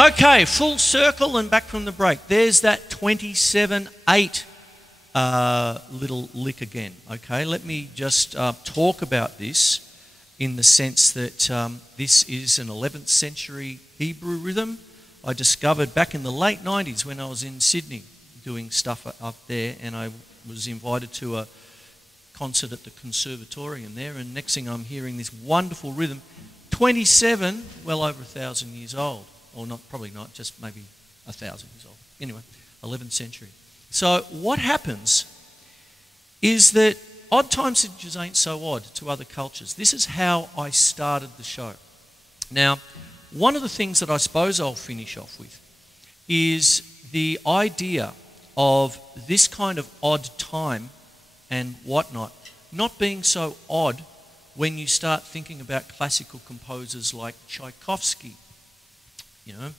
Okay, full circle and back from the break. There's that 27/8 little lick again. Okay, let me just talk about this in the sense that this is an 11th century Hebrew rhythm I discovered back in the late 90s when I was in Sydney doing stuff up there, and I was invited to a concert at the Conservatorium there, and next thing I'm hearing this wonderful rhythm, 27, well over 1,000 years old. Or not, probably not, just maybe 1,000 years old. Anyway, 11th century. So what happens is that odd time signatures ain't so odd to other cultures. This is how I started the show. Now, one of the things that I suppose I'll finish off with is the idea of this kind of odd time and whatnot not being so odd when you start thinking about classical composers like Tchaikovsky. You know,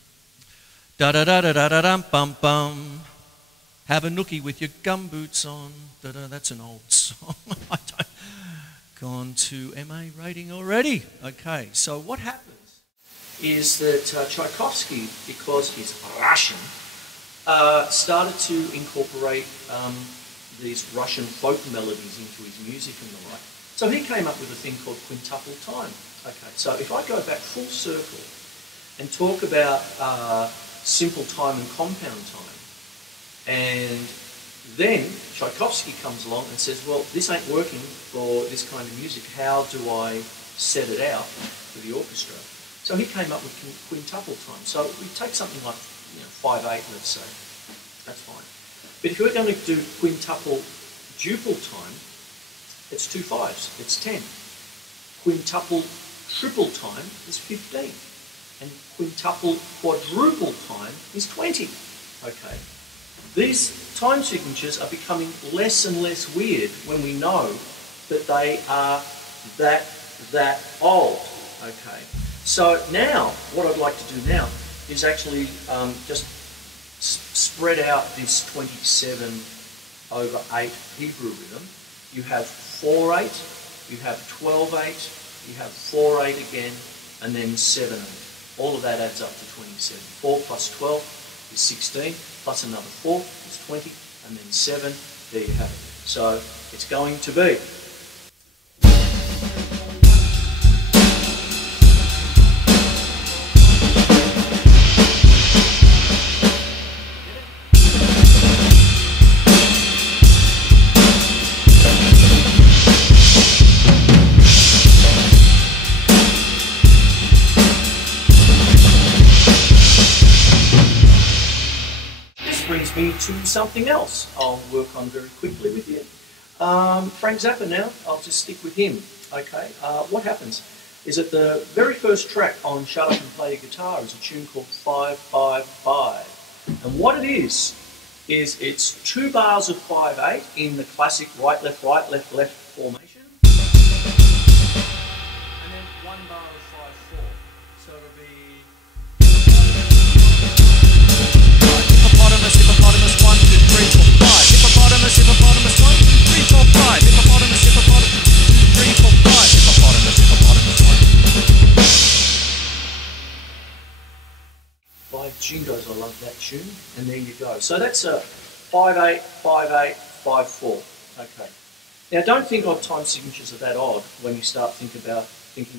da-da-da-da-da-dum-bum-bum, have a nookie with your gumboots on, da-da, that's an old song. I don't, gone to MA rating already. Okay, so what happens is that Tchaikovsky, because he's Russian, started to incorporate these Russian folk melodies into his music and the like. So he came up with a thing called quintuple time. Okay, so if I go back full circle and talk about simple time and compound time. And then Tchaikovsky comes along and says, well, this ain't working for this kind of music. How do I set it out for the orchestra? So he came up with quintuple time. So we take something like 5/8, let's say. That's fine. But if we're going to do quintuple duple time, it's 2 5s, it's 10. Quintuple triple time is 15. And quintuple quadruple time is 20. Okay. These time signatures are becoming less and less weird when we know that they are that old. Okay. So now, what I'd like to do now is actually just spread out this 27/8 Hebrew rhythm. You have 4/8, you have 12/8, you have 4/8 again, and then 7/8. All of that adds up to 27. 4 plus 12 is 16, plus another 4 is 20, and then 7, there you have it. So it's going to be. Brings me to something else I'll work on very quickly with you. Frank Zappa now, I'll just stick with him. Okay, what happens is that the very first track on Shut Up and Play Your Guitar is a tune called 5/5/5. And what it is it's 2 bars of 5/8 in the classic right, left, left formation. And then 1 bar of 5/4. So it'll be hippopotamus, 1, 2, 3, 4, 5. Hippopotamus, 1, 2, 3, 4, 5. Hippopotamus, 2, 3, 4, 5. Hippopotamus, 1. By Jingoes, I love that tune. And there you go. So that's a 5/8, 5/8, 5/4. Okay. Now don't think odd time signatures are that odd when you start thinking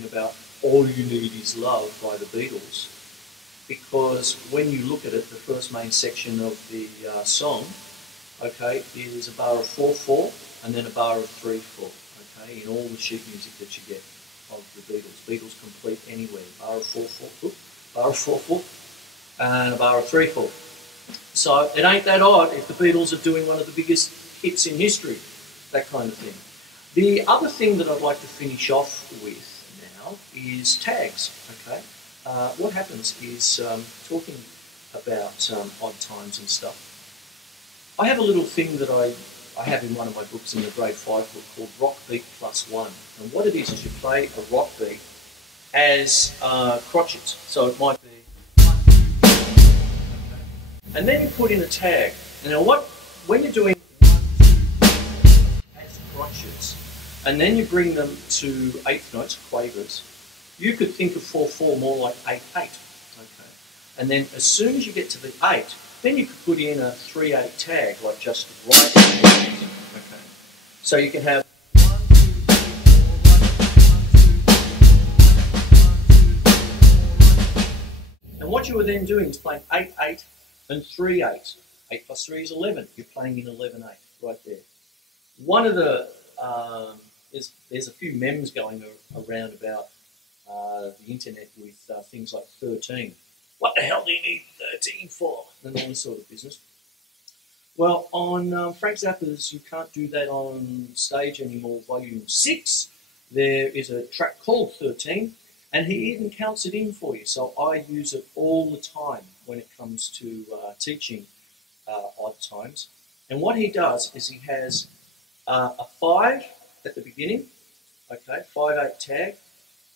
about All You Need Is Love by the Beatles. Because when you look at it, the first main section of the song, okay, is a bar of 4/4 and then a bar of 3/4, okay, in all the sheet music that you get of the Beatles. Beatles Complete Anywhere, bar of 4/4, and a bar of 3/4. So it ain't that odd if the Beatles are doing one of the biggest hits in history, that kind of thing. The other thing that I'd like to finish off with now is tags, okay. What happens is, talking about odd times and stuff, I have a little thing that I have in one of my books in the grade 5 book called Rock Beat +1. And what it is you play a rock beat as crotchets. So it might be 1, 2, 3, okay. And then you put in a tag. Now when you're doing 1, 2, 3 as crotchets, and then you bring them to 8th notes, quavers, you could think of 4/4 more like 8/8. Okay. And then as soon as you get to the 8, then you could put in a 3/8 tag, like just right there. Okay. So you can have 1, 2, 3, 4, 1, 2, 3, 4, 1, 2, 3, 4, 1. And what you were then doing is playing 8/8 and 3/8. 8 plus 3 is 11. You're playing in 11/8 right there. One of the there's a few memes going around about the internet with things like 13. What the hell do you need 13 for? And all this sort of business. Well, on Frank Zappa's You Can't Do That on Stage Anymore, Volume 6, there is a track called 13, and he even counts it in for you. So I use it all the time when it comes to teaching odd times. And what he does is he has a 5 at the beginning, okay, 5/8 tag,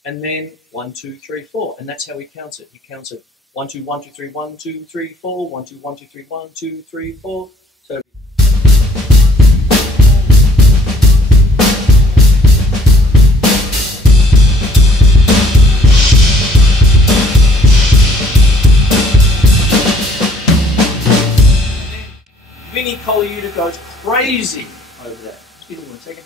and then 1, 2, 3, 4, and that's how he counts it. He counts it 1, 2, 1, 2, 3, 1, 2, 3, 4, 1, 2, 1, 2, 3, 1, 2, 3, 4. So Vinnie Colaiuta goes crazy over that. Excuse me 1 second.